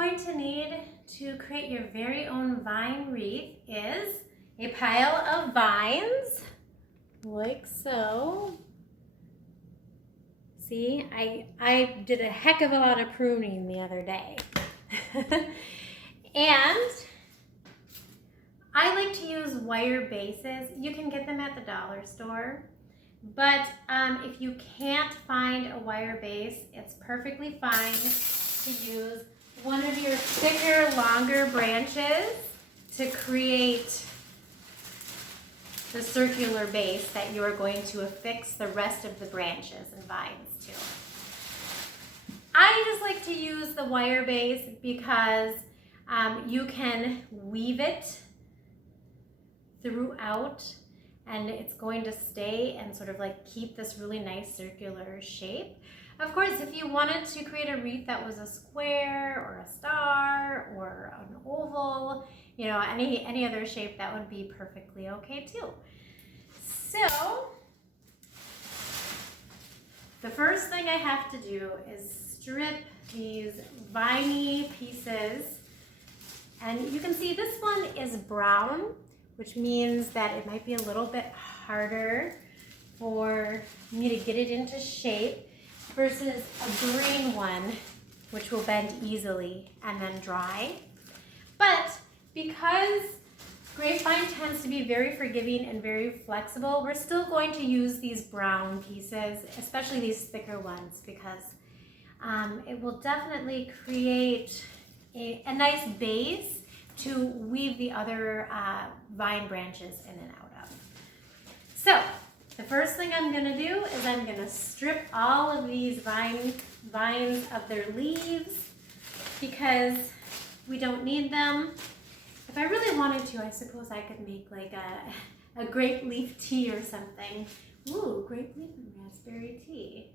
going to need to create your very own vine wreath is a pile of vines, like so. See, I did a heck of a lot of pruning the other day. And I like to use wire bases. You can get them at the dollar store. But if you can't find a wire base, it's perfectly fine to use one of your thicker, longer branches to create the circular base that you are going to affix the rest of the branches and vines to. I just like to use the wire base because you can weave it throughout and it's going to stay and sort of like keep this really nice circular shape. Of course, if you wanted to create a wreath that was a square or a star or an oval, you know, any other shape, that would be perfectly okay too. So, the first thing I have to do is strip these viney pieces. And you can see this one is brown, which means that it might be a little bit harder for me to get it into shape versus a green one, which will bend easily and then dry. But because Grapevine tends to be very forgiving and very flexible, we're still going to use these brown pieces, especially these thicker ones, because it will definitely create a nice base to weave the other vine branches in and out of. So the first thing I'm going to do is I'm going to strip all of these vines of their leaves because we don't need them. If I really wanted to, I suppose I could make like a grape leaf tea or something. Ooh, grape leaf and raspberry tea.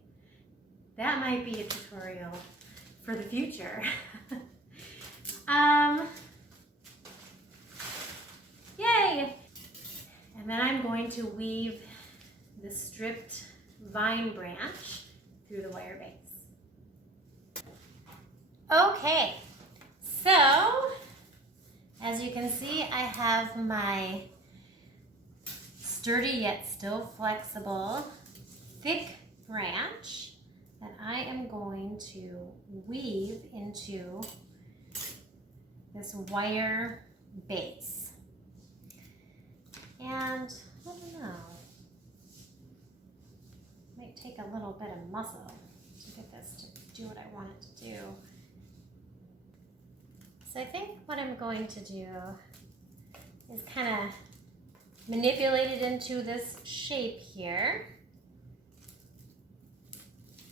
That might be a tutorial for the future. Yay! And then I'm going to weave the stripped vine branch through the wire base. Okay, so as you can see, I have my sturdy yet still flexible thick branch that I am going to weave into this wire base. And I don't know, might take a little bit of muscle to get this to do what I want it to do. So I think what I'm going to do is kind of manipulate it into this shape here.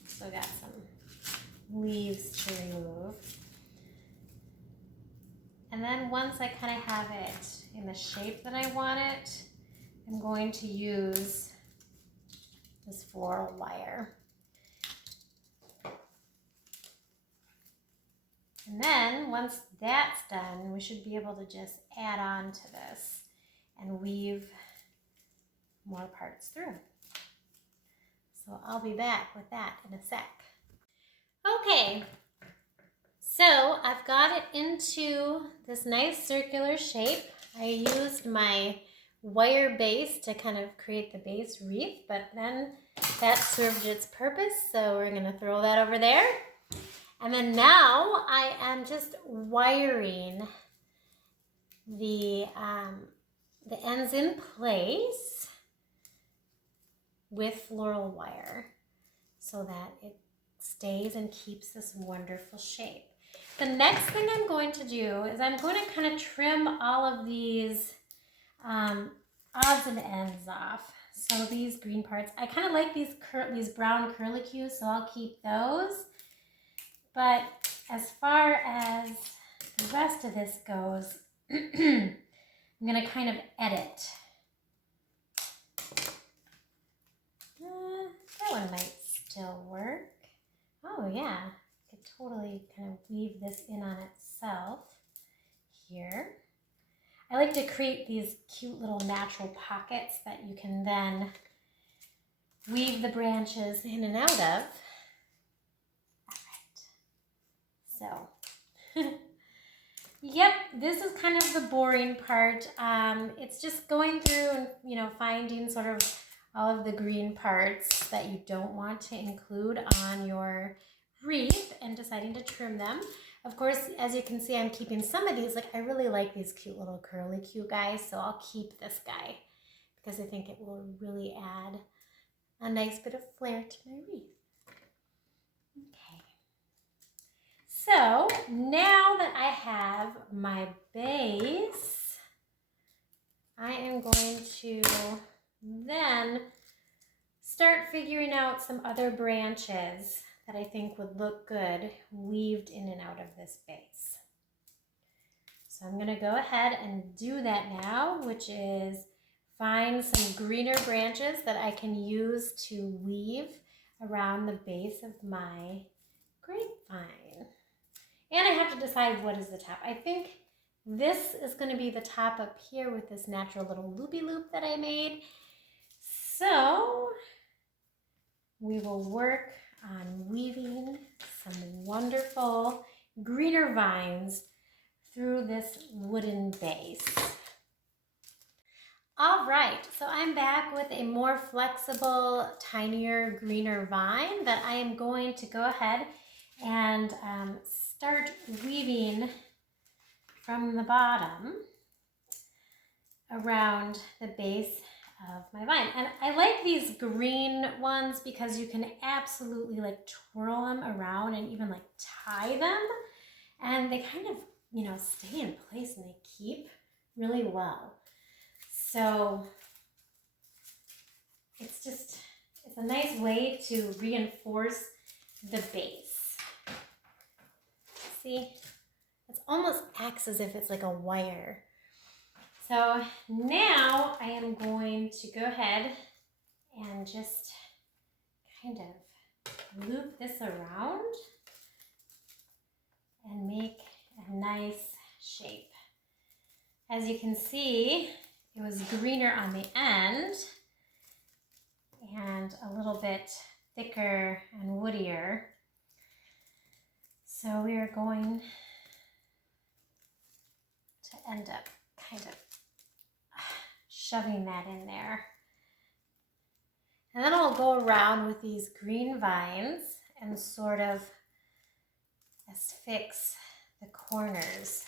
So I got some leaves to remove. And then once I kind of have it in the shape that I want it, I'm going to use this floral wire. And then once that's done, we should be able to just add on to this and weave more parts through. So I'll be back with that in a sec. Okay, so I've got it into this nice circular shape. I used my wire base to kind of create the base wreath, but then that served its purpose, so we're going to throw that over there. And then now I am just wiring the ends in place with floral wire so that it stays and keeps this wonderful shape. The next thing I'm going to do is I'm going to kind of trim all of these odds and ends off. So these green parts, I kind of like these brown curlicues, so I'll keep those. But as far as the rest of this goes, I'm going to kind of edit. That one might still work. Oh yeah, I could totally kind of weave this in on itself here. I like to create these cute little natural pockets that you can then weave the branches in and out of. All right, so Yep, this is kind of the boring part. It's just going through and, you know, finding sort of all of the green parts that you don't want to include on your wreath and deciding to trim them. Of course, as you can see, I'm keeping some of these. Like, I really like these cute little curly Q guys, so I'll keep this guy because I think it will really add a nice bit of flair to my wreath. Okay. So now that I have my base, I am going to then start figuring out some other branches that I think would look good weaved in and out of this base. So I'm going to go ahead and do that now, which is find some greener branches that I can use to weave around the base of my grapevine. And I have to decide what is the top. I think this is going to be the top up here with this natural little loopy loop that I made. So we will work on weaving some wonderful greener vines through this wooden base. All right, so I'm back with a more flexible, tinier, greener vine that I am going to go ahead and start weaving from the bottom around the base of my vine. And I like these green ones because you can absolutely like twirl them around and even like tie them, and they kind of, you know, stay in place and they keep really well. So it's a nice way to reinforce the base. See, it almost acts as if it's like a wire. So now I am going to go ahead and just kind of loop this around and make a nice shape. As you can see, it was greener on the end and a little bit thicker and woodier. So we are going to end up kind of shoving that in there. And then I'll go around with these green vines and sort of affix the corners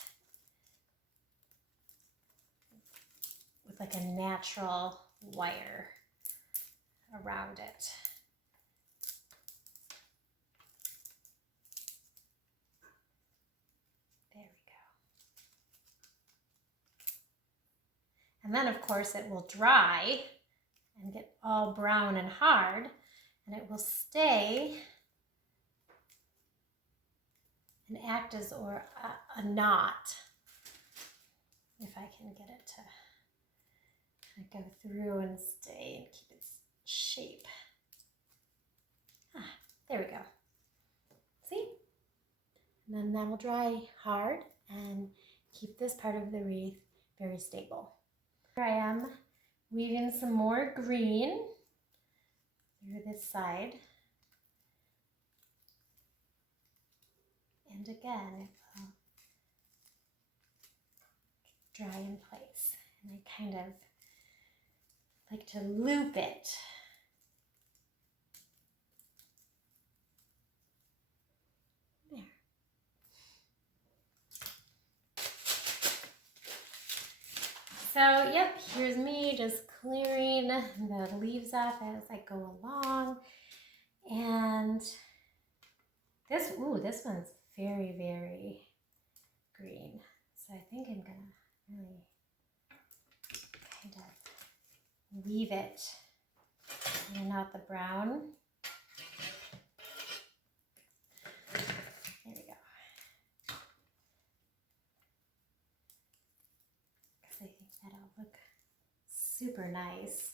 with like a natural wire around it. There we go. And then of course it will dry and get all brown and hard, and it will stay and act as a knot, if I can get it to kind of go through and stay and keep its shape. There we go. See? And then that will dry hard and keep this part of the wreath very stable. Here I am weaving some more green through this side. And again, it will dry in place. And I kind of like to loop it. There. So, yep, here's me just clearing the leaves off as I go along. And this one's very, very green. So I think I'm gonna really kind of weave it in and out the brown. There we go. Because I think that'll look super nice.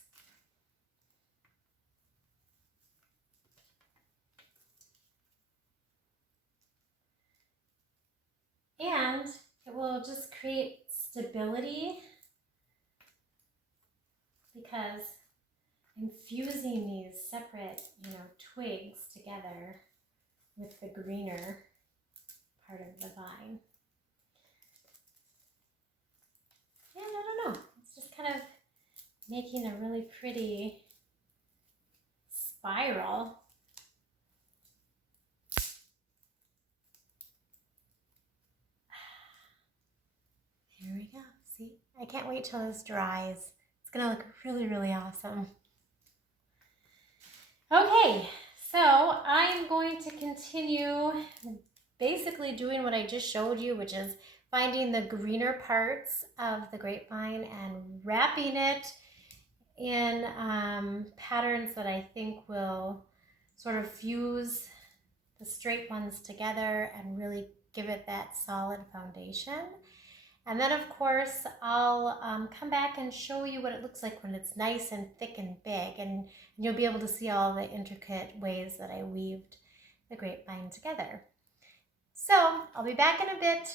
And it will just create stability because I'm fusing these separate, twigs together with the greener part of the vine. And I don't know, it's just kind of making a really pretty spiral. Here we go. See, I can't wait till this dries. It's gonna look really, really awesome. Okay, so I'm going to continue basically doing what I just showed you, which is finding the greener parts of the grapevine and wrapping it in patterns that I think will sort of fuse the straight ones together and really give it that solid foundation. And then of course I'll come back and show you what it looks like when it's nice and thick and big, and you'll be able to see all the intricate ways that I weaved the grapevine together. So I'll be back in a bit,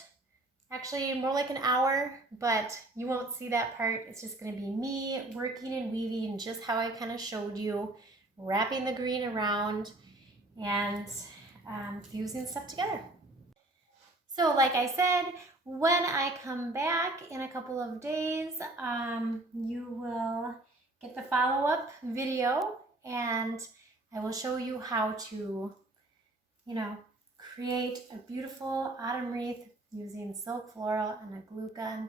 actually more like an hour, but you won't see that part. It's just going to be me working and weaving just how I kind of showed you, wrapping the green around and fusing stuff together. So like I said, when I come back in a couple of days, you will get the follow-up video, and I will show you how to, create a beautiful autumn wreath using silk floral and a glue gun,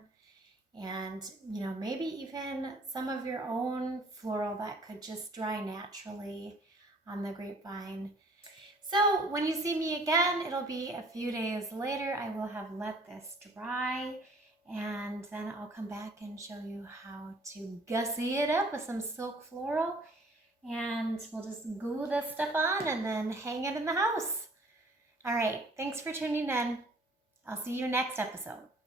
and maybe even some of your own floral that could just dry naturally on the grapevine. So when you see me again, it'll be a few days later. I will have let this dry, and then I'll come back and show you how to gussy it up with some silk floral, and we'll just glue this stuff on and then hang it in the house. All right, thanks for tuning in. I'll see you next episode.